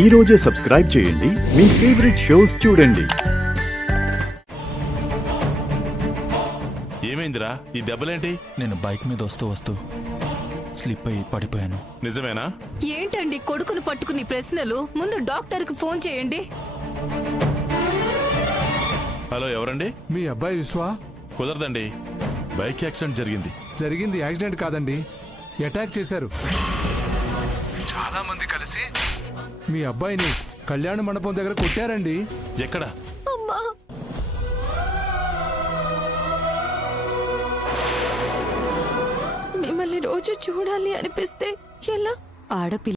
ఈ రోజే సబ్స్క్రైబ్ చేయండి, మీ ఫేవరెట్ షోస్ చూడండి. ఏమైందిరా ఈ దెబ్బలేంటి? నేను బైక్ మీద వస్తూ స్లిప్ అయి పడిపోయాను. నిజమేనా? ఏంటండి కొడుకును పట్టుకుని ప్రశ్నలు? ముందు డాక్టర్కి ఫోన్ చేయండి. హలో, ఎవరండి? మీ అబ్బాయి విశ్వా? కుదరదండి, బైక్ యాక్సిడెంట్ జరిగింది. జరిగింది యాక్సిడెంట్ కాదండి, అటాక్ చేశారు. చాలా మంది కలిసి మీ అబ్బాయిని కళ్యాణ మండపం దగ్గర కొట్టారండి. ఎక్కడ? అమ్మా, మిమ్మల్ని రోజు చూడాలి అనిపిస్తే ఎలా? ఆడపిల్ల